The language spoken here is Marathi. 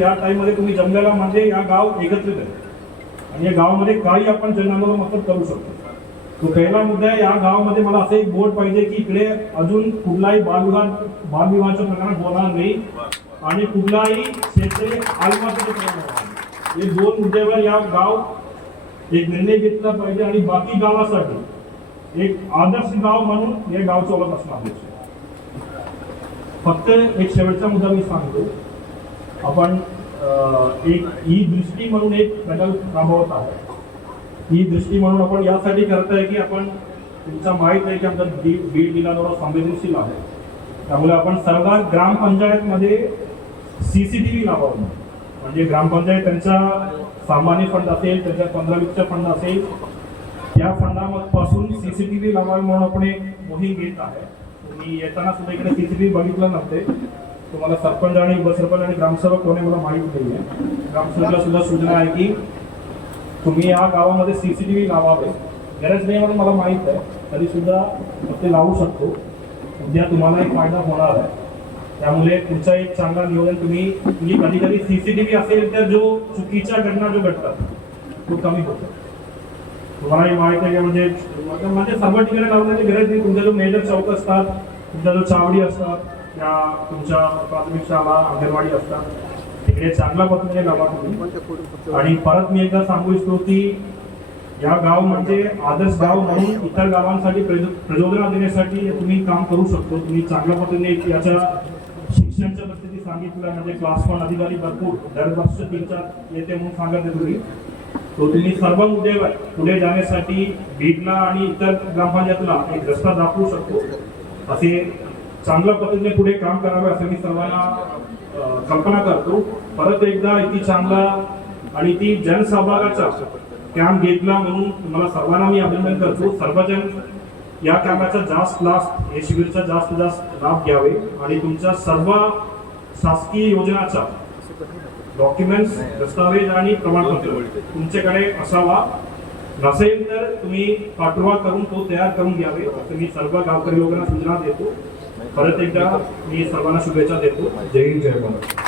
या टाइममध्ये तुम्ही म्हणजे या गाव एकत्रित आहे. आणि या गावामध्ये काही आपण जनावर मदत करू शकतो. तो पहिला मुद्दा आहे या गावामध्ये मला असं एक बोर्ड पाहिजे की इकडे अजून कुठलाही बालविवाह बालविवाहाच्या प्रकरण होणार नाही. आणि कुठलाही शेतकरी आत्महत्येचे प्रकरण होणार नाही. हे दोन मुद्द्यावर या गाव एक निर्णय घेतला पाहिजे आणि बाकी गावासाठी एक आदर्श गाव म्हणून हे गाव ओळख असणं अपेक्षित आहे. फक्त एक शेवटचा मुद्दा मी सांगतो. आपण एक ही दृष्टी म्हणून एक बदल राबवत आहे ही दृष्टी म्हणून आपण यासाठी करताय की आपण तुमचा माहीत आहे की आमचा बीड बीड जिल्हा थोडा संवेदनशील आहे. त्यामुळे आपण सर्व ग्रामपंचायतमध्ये सीसीटीव्ही लावावं म्हणजे ग्रामपंचायत त्यांचा सामान्य फंड असेल त्यांच्या पंधरा वीसचा फंड असेल त्या फंडापासून व्ही लावा म्हणून आपण एक मोहीम घेत आहे. मी येताना सुद्धा इकडे व्ही बघितलं नव्हते. तुम्हाला सरपंच आणि उपसरपंच आणि ग्रामसेवक कोणी मला माहीत नाही आहे ग्रामसेवकला सुद्धा सूचना आहे की तुम्ही या गावामध्ये सी सी टी व्ही लावावे. गरज नाही म्हणून मला माहीत आहे. तरीसुद्धा ते लावू शकतो. उद्या तुम्हाला एक फायदा होणार आहे. त्यामुळे पुढचा एक चांगला नियोजन तुम्ही म्हणजे कधी कधी सीसीटीव्ही असेल तर जो चुकीच्या घटना जो घडतात तो कमी होतो. तुम्हाला माहीत आहे म्हणजे म्हणजे सर्व ठिकाणी लावण्याची गरज नाही. तुमचा जो मेजर चौक असतात तुमच्या जो चावडी असतात या तुमच्या प्राथमिक शाळा अंगणवाडी असतात तिकडे चांगल्या पद्धतीने लावा तुम्ही. आणि परत मी एकदा सांगू इच्छितो की या गाव म्हणजे आदर्श गाव म्हणून इतर गावांसाठी प्रजो प्रजोदना देण्यासाठी तुम्ही काम करू शकतो. तुम्ही चांगल्या पद्धतीने याच्या शिक्षणच्या परिस्थिती सांगितलं म्हणजे क्लास वन अधिकारी भरपूर दरवर्ष तीन चार येते म्हणून सांगत आहे तुम्ही तो तुम्ही सर्व मुद्दे पुढे जाण्यासाठी बीडला आणि इतर ग्रामपंचायतला एक रस्ता दाखवू शकतो. असे चांगल्या पद्धतीने पुढे काम करावे असं मी सर्वांना कल्पना करतो. परत एकदा इथे चांगला आणि ती जनसहभागाचा कॅम्प घेतला म्हणून तुम्हाला सर्वांना मी अभिनंदन करतो. सर्वजण या कॅम्पाचा जास्त लाभ या शिबिरचा जास्त जास्त लाभ घ्यावे आणि तुमच्या सर्व शासकीय योजनाचा डॉक्युमेंट्स दस्तावेज आणि प्रमाणपत्र तुमच्याकडे असावा. नसेल तर तुम्ही पाठवा करून तो तयार करून घ्यावे. असं मी सर्व गावकरी लोकांना सूचना देतो. परत एकदा मी सर्वांना शुभेच्छा देतो. जय हिंद जय भारत.